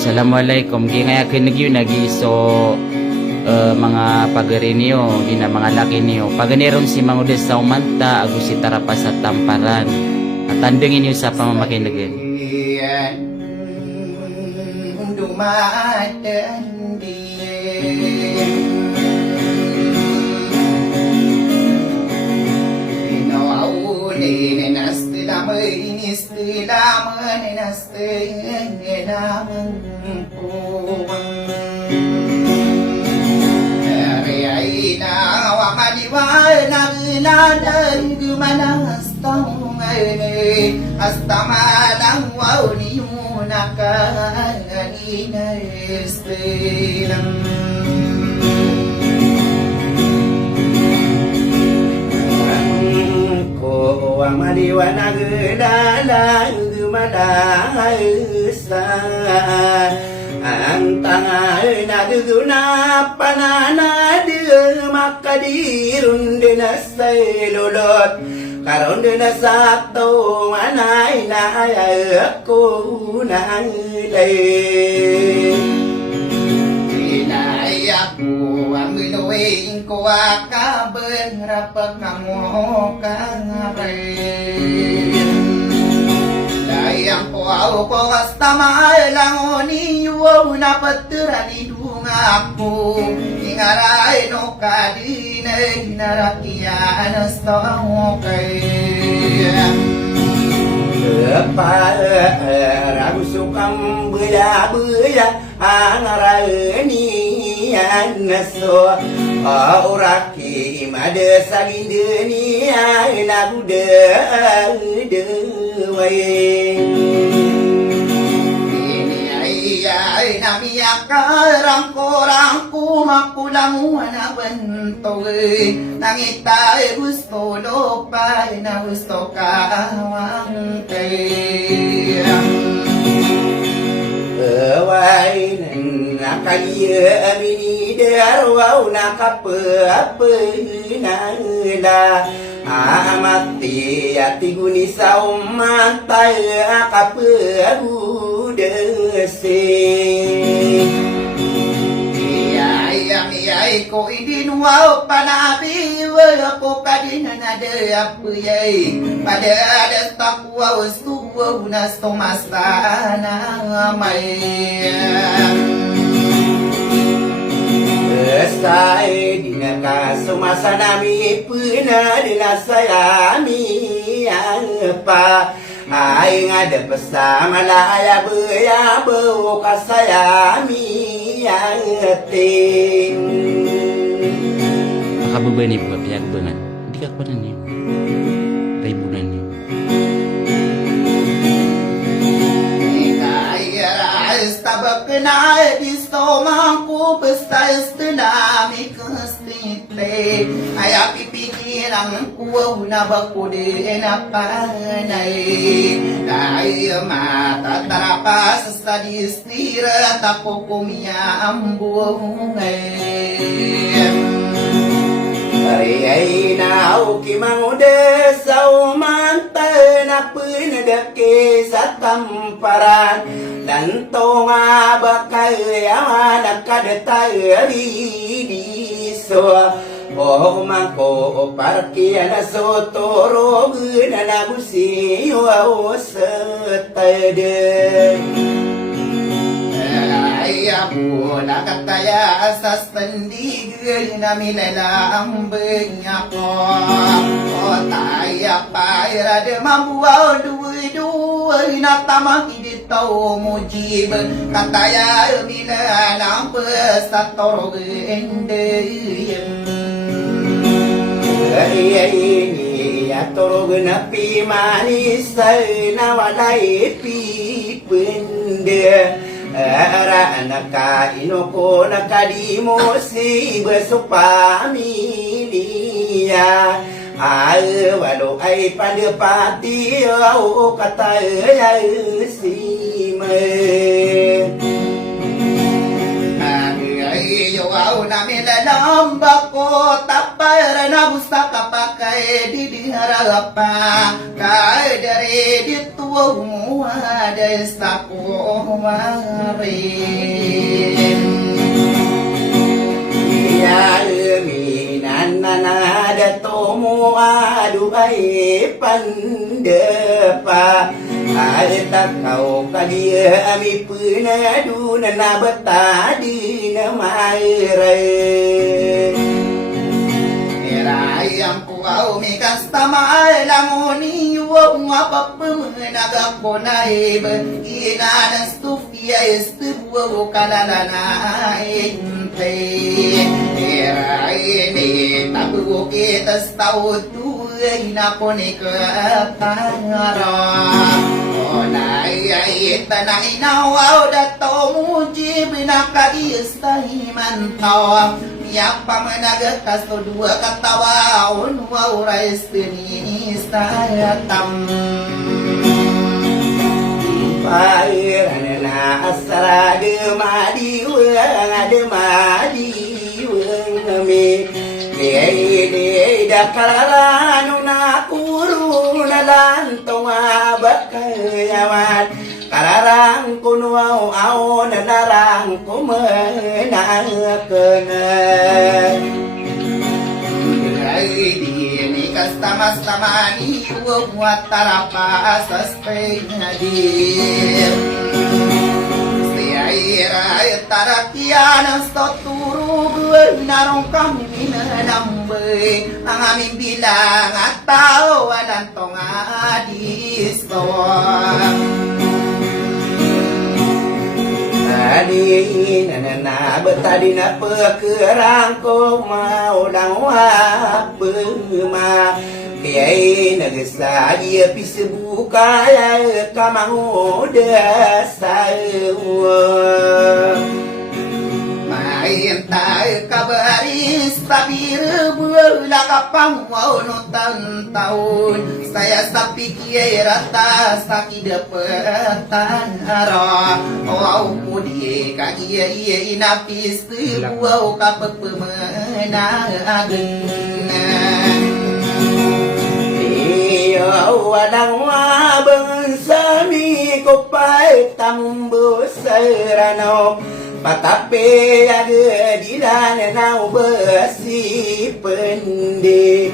Assalamualaikum. Gingayakin nagyo nagiso mga pagari niyo, gina mga laki niyo. Paganiron si Mangudes sa umanta, ago si Tarapa sa tamparan. At tandingin niyo sa pamamakinagin. Astamalang wow niyuna kanina estilang ko maliwanag lalang gumadasa ang tangal na duguna panana dia makadirun dinasa lulot karon din sa atong anay na ako nang lay inaya ko ang inuwing ko akabeng rapag ng kang dayang ko ako hasta malang o ninyo na patirani dunga ako ingaray no kadinay narakian hasta mo kaya para sukam buya ang aranian naso oraki madesagin dunia lagu ay namiyak rangko makulang na bentoy nangitay gusto lopay na gusto kawang kaya away nakaliya mini derwaw nakapapenala amati ati guni sa umantay akapagudese ay ko idinwaw panabiwa ko kadina na deyapuyay pada ada takwa ustuwa unas tomastana may Estai dinaka sumasa nami puna dinasayami apa ay ngada pesama laya beya bau kasayami ting Makababa niyo ba? Piyag ba nga? Hindi ka pa na niyo. Taibunan niyo. Tabak na disto mangku basta istinami kastitle ay pipikiran ko na bakudi na panay ay matatrapas sa distira tako kumya ang buhay ay naau ki mangudes sa umanta na pinadake sa tamparan dan to nga bakay aman kadatay di so oh mangko parkia na so torog na nagusi wa setade ayabu nakataya asas pendigil na minala ang benyako o taya paira de mambuaw duwi na tamang iditaw mujib kataya minala ang pesta torog endeyem ini ya torog na pimanis na walay pipende ara anaka inoko nakadimo si besupamilia ay walo ay pandepati au kata ay si me ay yo au na minalamba ko tapara na gusta kapakai di diharapa kai dari ditu ada sakumarin ya minan ada tomu adu ai pandepa ay takaw kadia ami puna du na nabatadi na mayre Merayang pugaw mi kastama lamoni wong apapumunaga konay ina ng stufia estuwo kalalana inte Meray tabu kita stau tuay na poni kapangara Onay ay tanay nawaw dato muji binakaistahi mantaw Yang pamenaga kasto dua katawa unwa urai steni sayatam Pairana asara de madi weng me de dakaranu na kuru na lantong abakayawan Kararang kuno au na narang kumenakena Ay di ni kastamas-tamani Uwat tarapas aspay na di Sayay tarakyan Sto turug narong kami nanambay Ang aming bilang at tao Walang tong adisto Tadi na betadi na pekerang ko mau dawa pema Kiai nagasa dia pisebuka ya kamang dasa Main tayo kabaris Tabir bula kapang Waunutan taon Saya sa pikir rata Sa kidapetan hara Wow pudi kagiya iya inapis Wow kapagpemanagan Walang wabang sami ko pa'y tambo serano Patape ada di dalam besi pendi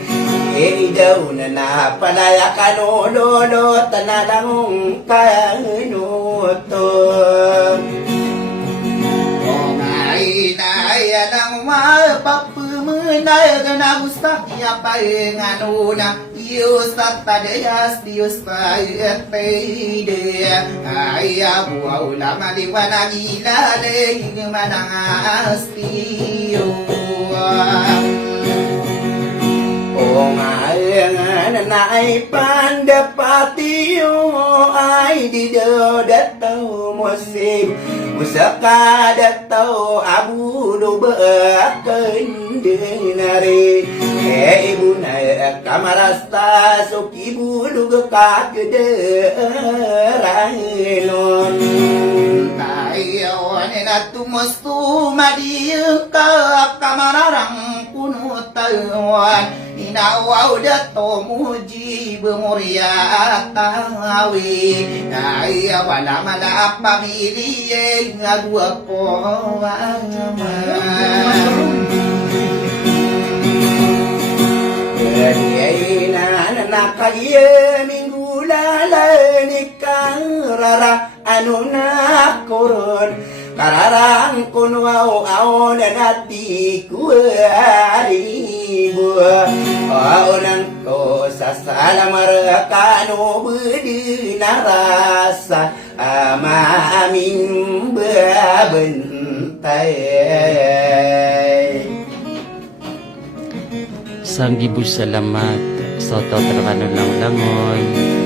daw na panayakan lolo tanadang kanuto Ay ang mapapumunay na gusto niya pa na Diyos at tadayas Diyos pa etede Ay abuaw lang maliwanag ilalig manangas tiyo O ngayon na ay pandapatiyo ay di daw dataw musib Usaka dataw abu do bakan dinari ibu na kamarasta sok ibu do kakederainon Tayo na tumusto madiyang ka kamararang punutawan Inawaw dato muji bumurya tawi Ay wala malap pamilya Ngagwa po Kaya na kaya minggu lalani kang rara Ano na koron Kararang kunwaw aon nati kuaribu Aonan ko sa salamar kano budi narasa Amaming babentay Sang gibu salamat Soto terkano lang langon